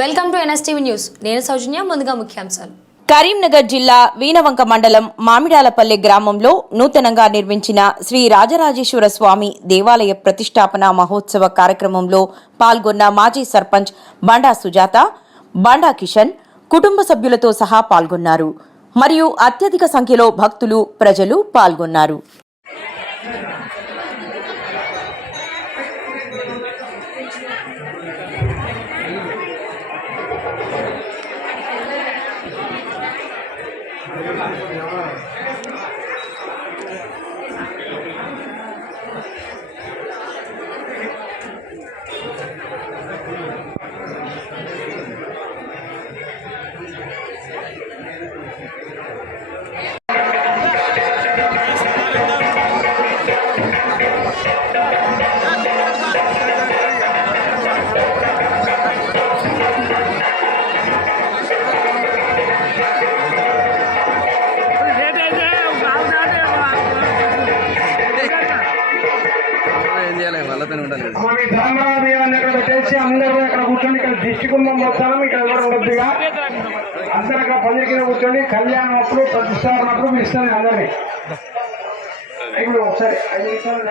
Welcome to NSTV news. నేను సౌజన్య. ముందుగా ముఖ్యాంశాలు. కరీంనగర్ జిల్లా వీణవంక మండలం మామిడాలపల్లె గ్రామంలో నూతనంగా నిర్మించిన శ్రీ రాజరాజేశ్వర స్వామి దేవాలయ ప్రతిష్టాపన మహోత్సవ కార్యక్రమంలో పాల్గొన్న మాజీ సర్పంచ్ బండా సుజాత, బండా కిషన్ కుటుంబ సభ్యులతో సహా పాల్గొన్నారు. మరియు అత్యధిక సంఖ్యలో భక్తులు, ప్రజలు పాల్గొన్నారు. పెట్టేసి అందరూ ఇక్కడ కూర్చొని ఇక్కడ దిష్టి కుంభం మొత్తం ఇక్కడ ఎవరు ఉండొద్దుగా అందరూ అక్కడ పందిరి కింద కూర్చొని కళ్యాణం అప్పుడు ప్రతిష్టాపన అప్పుడు పిలుస్తుంది అందరినీ. ఇప్పుడు ఒకసారి 5 నిమిషాలు